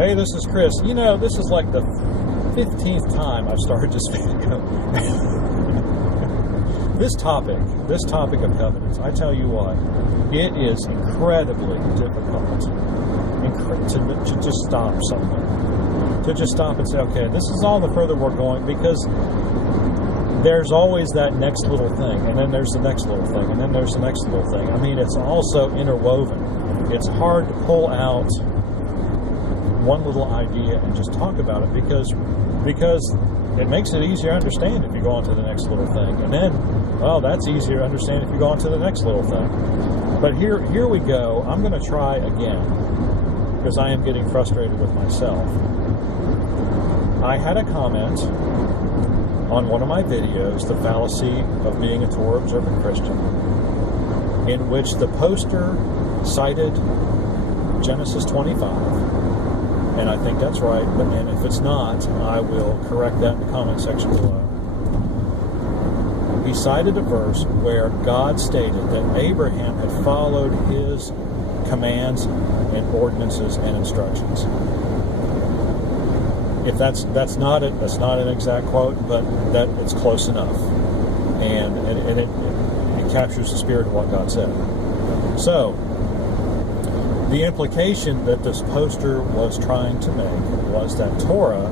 Hey, this is Chris. You know, this is like the 15th time I've started this video. This topic of covenants, I tell you what, it is incredibly difficult to just stop somewhere. To just stop and say, okay, this is all the further we're going, because there's always that next little thing, and then there's the next little thing, and then there's the next little thing. I mean, it's also interwoven. It's hard to pull out one little idea and just talk about it, because it makes it easier to understand if you go on to the next little thing. And then, well, that's easier to understand if you go on to the next little thing. But here we go. I'm going to try again, because I am getting frustrated with myself. I had a comment on one of my videos, The Fallacy of Being a Torah Observant Christian, in which the poster cited Genesis 25. And I think that's right, and if it's not, I will correct that in the comment section below. He cited a verse where God stated that Abraham had followed his commands and ordinances and instructions. If that's not an exact quote, but that it's close enough, and it captures the spirit of what God said. So, the implication that this poster was trying to make was that Torah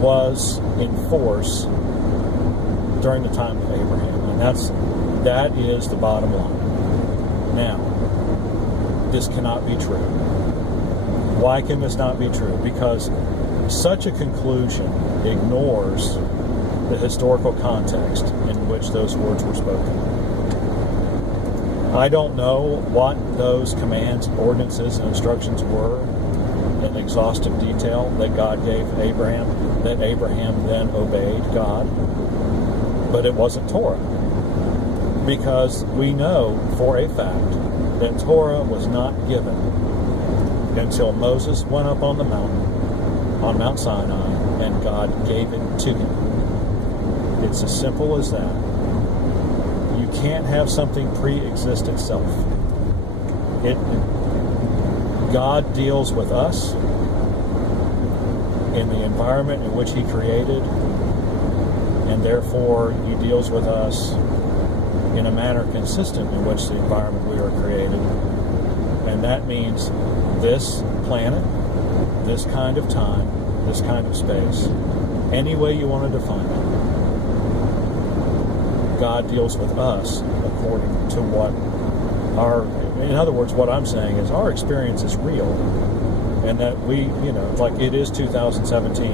was in force during the time of Abraham, and that is the bottom line. Now, this cannot be true. Why can this not be true? Because such a conclusion ignores the historical context in which those words were spoken. I don't know what those commands, ordinances, and instructions were in exhaustive detail that God gave Abraham, that Abraham then obeyed God. But it wasn't Torah. Because we know for a fact that Torah was not given until Moses went up on the mountain, on Mount Sinai, and God gave it to him. It's as simple as that. You can't have something pre-exist itself. God deals with us in the environment in which He created, and therefore He deals with us in a manner consistent in which the environment we are created. And that means this planet, this kind of time, this kind of space, any way you want to define it. God deals with us according to what in other words, what I'm saying is our experience is real, and that we, like it is 2017.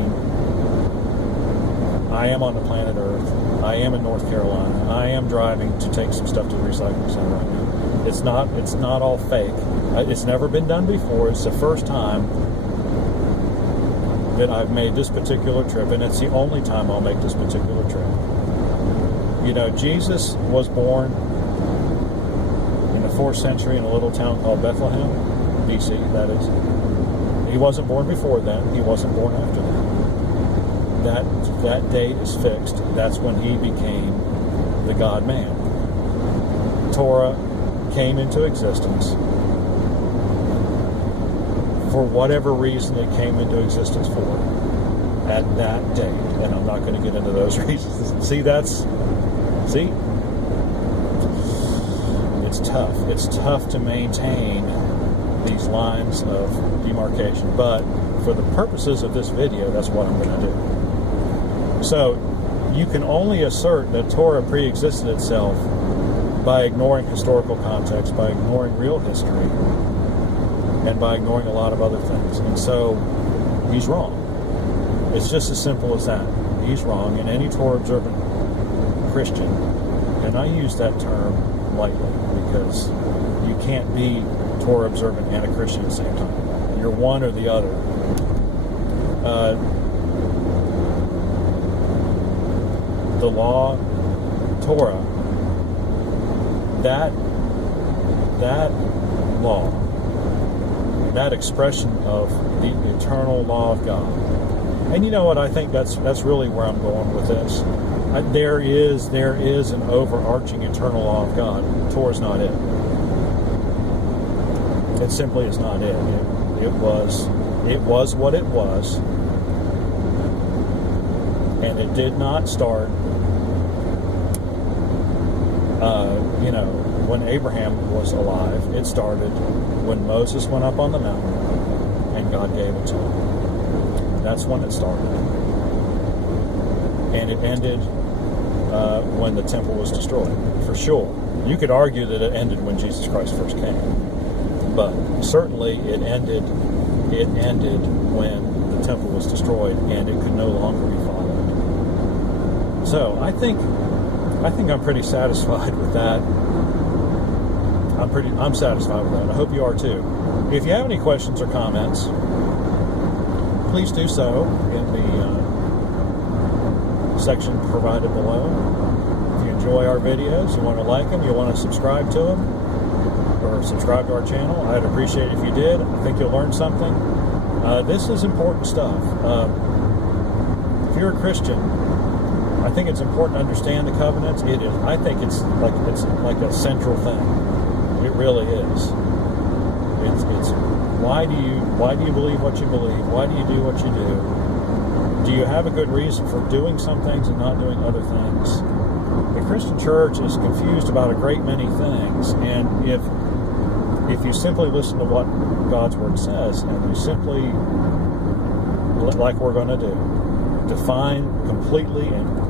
I am on the planet Earth. I am in North Carolina. I am driving to take some stuff to the recycling center right now. It's not all fake. It's never been done before. It's the first time that I've made this particular trip, and it's the only time I'll make this particular trip. Jesus was born in the 4th century in a little town called Bethlehem, BC, that is. He wasn't born before then. He wasn't born after that. That date is fixed. That's when He became the God-man. Torah came into existence. For whatever reason it came into existence for, at that date. And I'm not going to get into those reasons. See? It's tough. It's tough to maintain these lines of demarcation. But for the purposes of this video, that's what I'm going to do. So, you can only assert that Torah pre-existed itself by ignoring historical context, by ignoring real history, and by ignoring a lot of other things. And so, he's wrong. It's just as simple as that. He's wrong, and any Torah-observant Christian, and I use that term lightly because you can't be Torah-observant and a Christian at the same time. You're one or the other. The law, Torah, that law, that expression of the eternal law of God. And you know what? I think that's really where I'm going with this. There is an overarching eternal law of God. Torah's not it. It simply is not it. It was what it was, and it did not start. When Abraham was alive. It started when Moses went up on the mountain and God gave it to him. That's when it started. And it ended when the temple was destroyed, for sure. You could argue that it ended when Jesus Christ first came. But certainly it ended when the temple was destroyed and it could no longer be followed. So I think I'm pretty satisfied with that. I'm satisfied with that. I hope you are too. If you have any questions or comments, please do so in the section provided below. If you enjoy our videos, you want to like them, you want to subscribe to them, or subscribe to our channel, I'd appreciate it if you did. I think you'll learn something. This is important stuff. If you're a Christian, I think it's important to understand the covenants. It is. I think it's like a central thing. It really is. It's why do you believe what you believe? Why do you do what you do? Do you have a good reason for doing some things and not doing other things? The Christian church is confused about a great many things, and if you simply listen to what God's Word says, and you simply, like we're going to do, define completely and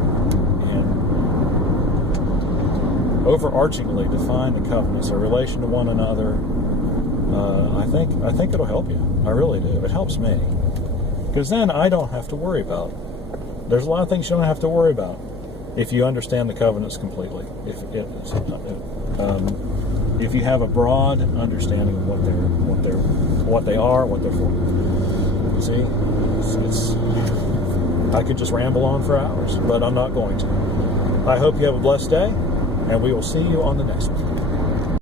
overarchingly define the covenants, their relation to one another, I think it'll help you. I really do. It helps me. Because then I don't have to worry about it. There's a lot of things you don't have to worry about if you understand the covenants completely. If you have a broad understanding of what they are, what they're for. See, I could just ramble on for hours, but I'm not going to. I hope you have a blessed day, and we will see you on the next one.